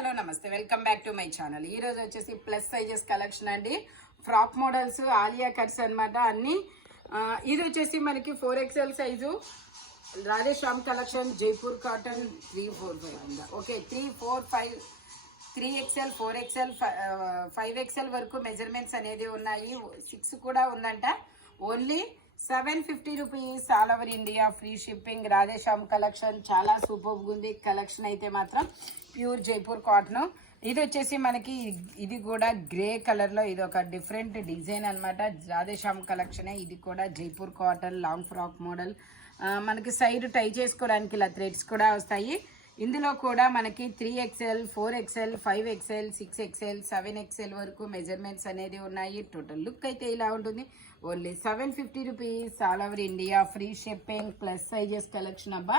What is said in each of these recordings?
Hello నమస్తే, welcome back to my channel. ఈ రోజు వచ్చేసి ప్లస్ సైజెస్ కలెక్షన్ అండి. ఫ్రాక్ మోడల్స్, ఆలియా కట్స్ అనమాట అన్ని. ఇది వచ్చేసి మనకి 4XL size Radheshyam collection, Jaipur cotton 345 ఉందా. ఓకే, 3, 4, 5, 3XL, 4XL, 5XL వరకు మెజర్మెంట్స్ అనేది ఉన్నాయి. 6 కూడా ఉందంట. Only 750 rupees all over India, free shipping. Radheshyam collection చాలా సూపర్గా ఉంది. కలెక్షన్ అయితే మాత్రం ప్యూర్ జైపూర్ కాటన్. ఇది వచ్చేసి మనకి ఇది కూడా గ్రే కలర్లో, ఇది ఒక డిఫరెంట్ డిజైన్ అనమాట. రాధేశ్యామ్ కలెక్షనే. ఇది కూడా Jaipur cotton long frock model. మనకి సైడ్ టై చేసుకోవడానికి ఇలా థ్రెడ్స్ కూడా వస్తాయి. ఇందులో కూడా మనకి 3XL, 4XL, 5XL, 6XL, 7XL వరకు మెజర్మెంట్స్ అనేది ఉన్నాయి. టోటల్ లుక్ అయితే ఇలా ఉంటుంది. Only 750 rupees all over India, free shipping. Plus sizes collection అబ్బా,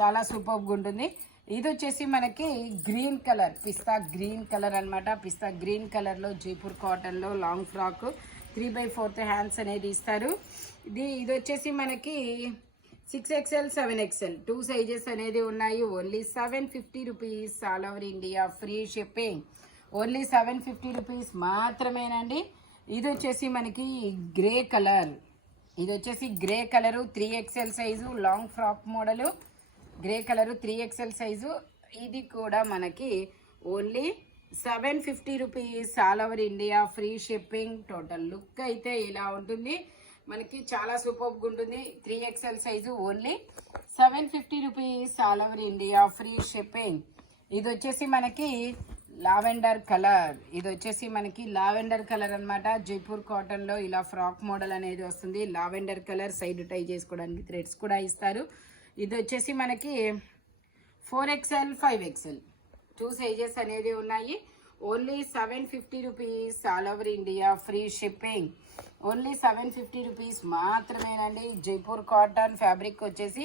చాలా సూపర్గా ఉంటుంది. ఇది వచ్చేసి మనకి గ్రీన్ కలర్, పిస్తా గ్రీన్ కలర్ అనమాట. పిస్తా గ్రీన్ కలర్లో జైపూర్ కాటన్లో లాంగ్ ఫ్రాక్ 3/4 హ్యాండ్స్ అనేది ఇస్తారు. ఇది వచ్చేసి మనకి 6XL, 7XL 2 సైజెస్ అనేది ఉన్నాయి. Only 750 rupees all over India, free shipping. Only 750 rupees మాత్రమేనండి. ఇది వచ్చేసి మనకి గ్రే కలర్. ఇది వచ్చేసి grey colour 3XL size long frock model. Grey colour 3XL size. ఇది కూడా మనకి only 750 rupees all over India, free shipping. Total look అయితే ఇలా ఉంటుంది. మనకి చాలా సూపర్గా ఉంటుంది. 3XL size. Only 750 rupees all over India, free shipping. ఇది వచ్చేసి మనకి లావెండర్ కలర్. ఇది వచ్చేసి మనకి లావెండర్ కలర్ అనమాట. జైపూర్ కాటన్లో ఇలా ఫ్రాక్ మోడల్ అనేది వస్తుంది. లావెండర్ కలర్, సైడ్ టై చేసుకోవడానికి థ్రెడ్స్ కూడా ఇస్తారు. ఇది వచ్చేసి మనకి 4XL, 5XL 2 సైజెస్ అనేది ఉన్నాయి. Only 750 rupees all over India, free shipping. Only 750 rupees మాత్రమేనండి. జైపూర్ కాటన్ ఫ్యాబ్రిక్ వచ్చేసి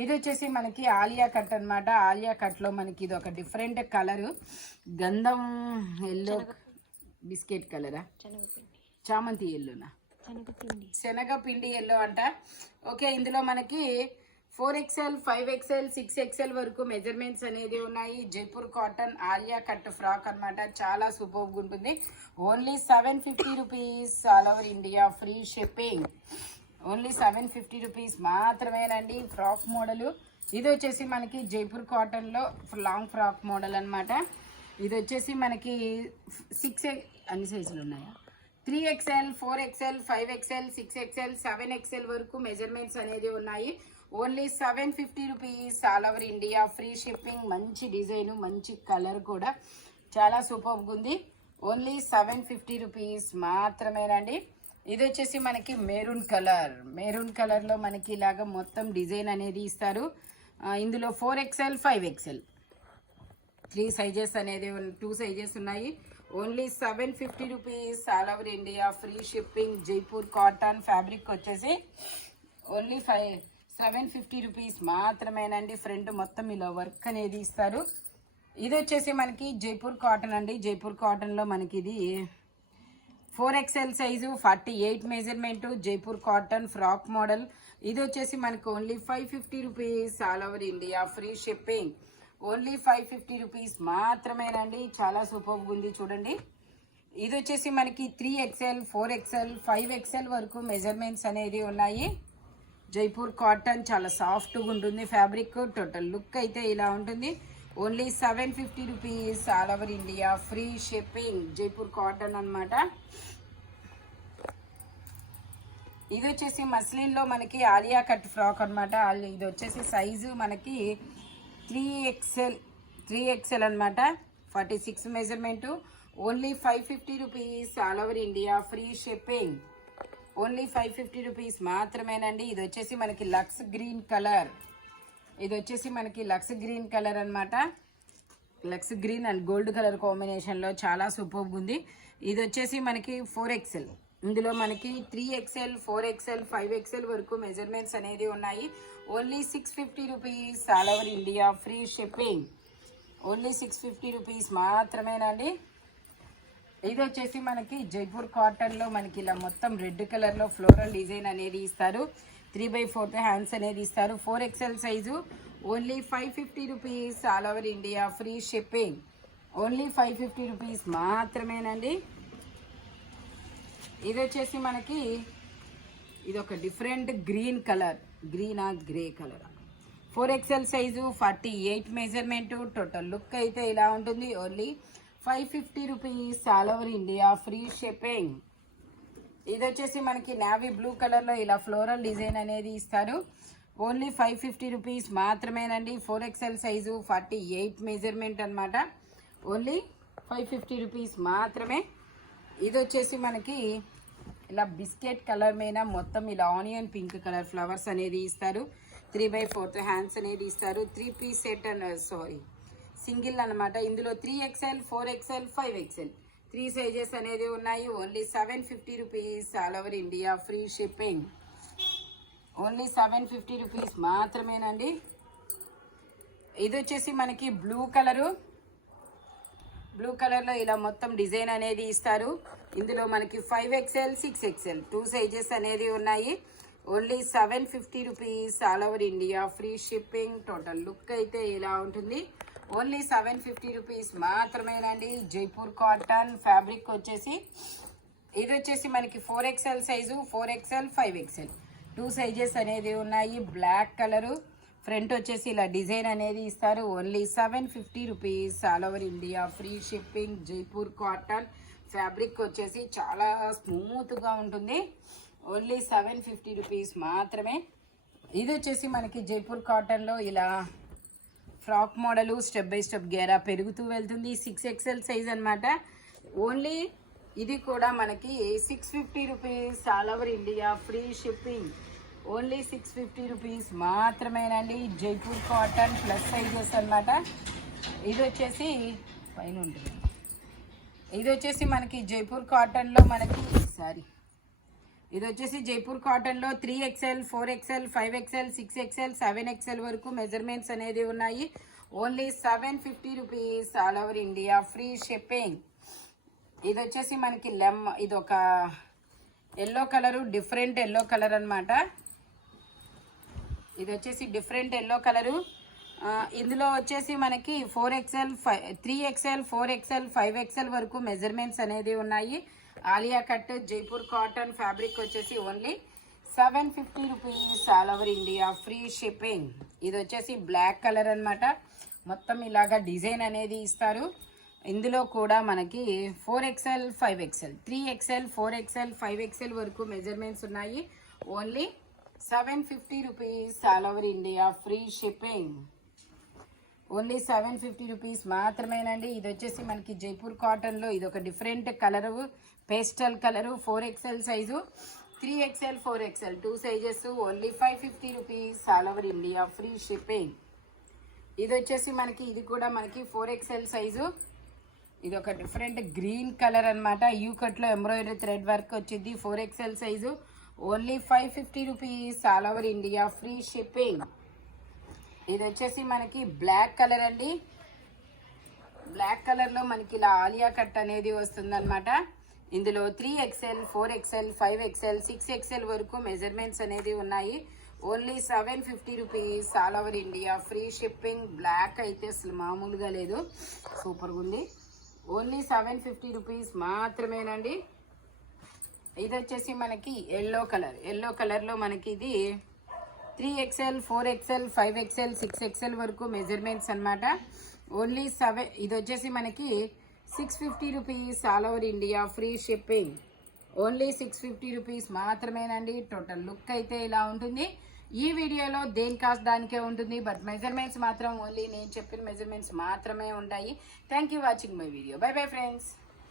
ఇది వచ్చేసి మనకి ఆలియా కట్ అనమాట. ఆలియా కట్లో మనకి ఇది ఒక డిఫరెంట్ కలరు, గంధం ఎల్లో, బిస్కెట్ కలరా, చామంతి ఎల్లోనా, శనగపిండి ఎల్లో అంట. ఓకే, ఇందులో మనకి 4XL, 5XL, 6XL వరకు మెజర్మెంట్స్ అనేది ఉన్నాయి. Jaipur cotton Alia cut frock అనమాట. చాలా సూపర్గా ఉంటుంది. Only 750 rupees all over India, free shipping. Only 750 rupees మాత్రమేనండి. Frock model. ఇది వచ్చేసి మనకి జైపూర్ కాటన్లో లాంగ్ ఫ్రాక్ మోడల్ అనమాట. ఇది వచ్చేసి మనకి 6 అన్ని సైజులు ఉన్నాయా, 3XL, 4XL, 5XL, 6XL, 7XL వరకు మెజర్మెంట్స్ అనేది ఉన్నాయి. Only 750 rupees all over India, free shipping. మంచి డిజైన్, మంచి కలర్ కూడా చాలా సూపర్గా ఉంది. ఓన్లీ 750 రూపీస్ మాత్రమేనండి. ఇది వచ్చేసి మనకి మెరూన్ కలర్. మెరూన్ కలర్లో మనకి ఇలాగ మొత్తం డిజైన్ అనేది ఇస్తారు. ఇందులో 4XL, 5XL 3 సైజెస్ అనేది 2 సైజెస్ ఉన్నాయి. Only 750 rupees all over India, free shipping. Jaipur cotton fabric వచ్చేసి ఓన్లీ 750 రూపీస్ మాత్రమేనండి. ఫ్రంట్ మొత్తం ఇలా వర్క్ అనేది ఇస్తారు. ఇది వచ్చేసి మనకి జైపూర్ కాటన్ అండి. జైపూర్ కాటన్లో మనకి ఇది 4XL size, 48 measurement. Jaipur cotton frock model. ఇది వచ్చేసి మనకి only 550 rupees all over India, free shipping. Only 550 rupees మాత్రమేనండి. చాలా సూపర్గా ఉంది చూడండి. ఇది వచ్చేసి మనకి 3XL, 4XL, 5XL వరకు మెజర్మెంట్స్ అనేది ఉన్నాయి. జైపూర్ కాటన్ చాలా సాఫ్ట్గా ఉంటుంది ఫ్యాబ్రిక్. టోటల్ లుక్ అయితే ఇలా ఉంటుంది. Only 750 rupees all over India, free shipping. Jaipur cotton అనమాట. ఇది వచ్చేసి మస్లిన్లో మనకి ఆలియా కట్ ఫ్రాక్ అనమాట. ఇది వచ్చేసి సైజు మనకి 3XL అనమాట. 46 measurement. Only 550 rupees all over India, free shipping. Only 550 rupees మాత్రమేనండి. ఇది వచ్చేసి మనకి లక్స్ గ్రీన్ కలర్. ఇది వచ్చేసి మనకి లక్స్ గ్రీన్ కలర్ అనమాట. Lux green and gold colour కాంబినేషన్లో చాలా సూపర్గా ఉంది. ఇది వచ్చేసి మనకి 4XL. ఇందులో మనకి 3XL, 4XL, 5XL వరకు మెజర్మెంట్స్ అనేది ఉన్నాయి. Only 650 rupees all over India, free shipping. Only 650 rupees మాత్రమేనండి. ఇది వచ్చేసి మనకి జైపూర్ కాటన్లో మనకి ఇలా మొత్తం రెడ్ కలర్లో ఫ్లోరల్ డిజైన్ అనేది ఇస్తారు. 3/4 హ్యాండ్స్ అనేది ఇస్తారు. 4XL size. Only 550 rupees all over India, free shipping. Only 550 rupees మాత్రమేనండి. ఇది వచ్చేసి మనకి ఇది ఒక డిఫరెంట్ గ్రీన్ కలర్, గ్రీనా grey colour, 4XL size, 48 measurement. Total look అయితే ఇలా ఉంటుంది. Only 550 rupees, all over India free shipping. ఇది వచ్చేసి మనకి నావీ బ్లూ కలర్లో ఇలా ఫ్లోరల్ డిజైన్ అనేది ఇస్తారు. ఓన్లీ 550 రూపీస్ మాత్రమేనండి. 4XL సైజు, 48 మెజర్మెంట్ అనమాట. ఓన్లీ 550 రూపీస్ మాత్రమే. ఇది వచ్చేసి మనకి ఇలా బిస్కెట్ కలర్ మీద మొత్తం ఇలా ఆనియన్ పింక్ కలర్ ఫ్లవర్స్ అనేది ఇస్తారు. 3/4 హ్యాండ్స్ అనేది ఇస్తారు. 3 పీస్ సెట్ సింగిల్ అనమాట. ఇందులో 3XL, 4XL, 5XL 3 సైజెస్ అనేది ఉన్నాయి. Only 750 rupees, all over India free shipping. Only 750 rupees మాత్రమేనండి. ఇది వచ్చేసి మనకి బ్లూ కలర్లో ఇలా మొత్తం డిజైన్ అనేది ఇస్తారు. ఇందులో మనకి 5XL, 6XL 2 సైజెస్ అనేది ఉన్నాయి. Only 750 rupees, all over India free shipping. Total look అయితే ఇలా ఉంటుంది. ఓన్లీ 750 రూపీస్ మాత్రమేనండి. జైపూర్ కాటన్ ఫ్యాబ్రిక్ వచ్చేసి ఇది వచ్చేసి మనకి 4XL size, 4XL, 5XL 2 sizes అనేది ఉన్నాయి. బ్లాక్ కలరు, ఫ్రంట్ వచ్చేసి ఇలా డిజైన్ అనేది ఇస్తారు. Only 750 rupees, all over India free shipping. Jaipur cotton fabric వచ్చేసి చాలా స్మూత్గా ఉంటుంది. ఓన్లీ 750 రూపీస్ మాత్రమే. ఇది వచ్చేసి మనకి జైపూర్ కాటన్లో ఇలా frock model step by step గేరా పెరుగుతూ వెళ్తుంది. 6XL సైజ్ అనమాట. ఓన్లీ ఇది కూడా మనకి 650 rupees, all over India free shipping. Only 650 rupees మాత్రమేనండి. జైపూర్ కాటన్ ప్లస్ సైజెస్ అనమాట. ఇది వచ్చేసి పైన ఉంటుంది. ఇది వచ్చేసి మనకి జైపూర్ కాటన్లో మనకి ఇది వచ్చేసి జైపూర్ కాటన్లో 3XL, 4XL, 5XL, 6XL, 7XL వరకు మెజర్మెంట్స్ అనేది ఉన్నాయి. Only 750 rupees, all over India free shipping. ఇది వచ్చేసి మనకి ఇది ఒక yellow colour, different yellow colour అనమాట. ఇది వచ్చేసి డిఫరెంట్ ఎల్లో కలరు. ఇందులో వచ్చేసి మనకి 4XL, 3XL, 4XL, 5XL వరకు మెజర్మెంట్స్ అనేది ఉన్నాయి. Alia cut Jaipur cotton fabric వచ్చేసి only 750 rupees, all over India free shipping. ఇది వచ్చేసి బ్లాక్ కలర్ అనమాట. మొత్తం ఇలాగా డిజైన్ అనేది ఇస్తారు. ఇందులో కూడా మనకి 4XL, 5XL, 3XL, 4XL, 5XL వరకు మెజర్మెంట్స్ ఉన్నాయి. Only 750 rupees, all over India free shipping. Only 750 rupees మాత్రమేనండి. ఇది వచ్చేసి మనకి జైపూర్ కాటన్లో ఇది ఒక different colour, pastel colour, 4XL size, 3XL, 4XL 2 sizes. Only 550 rupees, all over India free shipping. ఇది వచ్చేసి మనకి ఇది కూడా మనకి 4XL సైజు. ఇది ఒక డిఫరెంట్ గ్రీన్ కలర్ అనమాట. యూ కట్లో ఎంబ్రాయిడరీ థ్రెడ్ వర్క్ వచ్చింది. 4XL size. Only 550 rupees, all over India free shipping. ఇది వచ్చేసి మనకి బ్లాక్ కలర్ అండి. బ్లాక్ కలర్లో మనకి ఇలా ఆలియా కట్ అనేది వస్తుందన్నమాట. ఇందులో 3XL, 4XL, 5XL, 6XL వరకు మెజర్మెంట్స్ అనేది ఉన్నాయి. Only 750 rupees, all over India free shipping. Black అయితే అసలు మామూలుగా లేదు, సూపర్గా ఉంది. ఓన్లీ 750 రూపీస్ మాత్రమేనండి. ఇది వచ్చేసి మనకి ఎల్లో కలర్లో మనకి ఇది 3XL, 4XL, 5XL, 6XL వరకు మెజర్మెంట్స్ అనమాట. ఓన్లీ ఇది వచ్చేసి మనకి 650 rupees, all over India free shipping. Only 650 rupees మాత్రమేనండి. టోటల్ లుక్ అయితే ఇలా ఉంటుంది. ఈ వీడియోలో దేని కాస్ట్ దానికే ఉంటుంది, బట్ మెజర్మెంట్స్ మాత్రం ఓన్లీ నేను చెప్పిన మెజర్మెంట్స్ మాత్రమే ఉంటాయి. Thank you watching my video. By bye friends.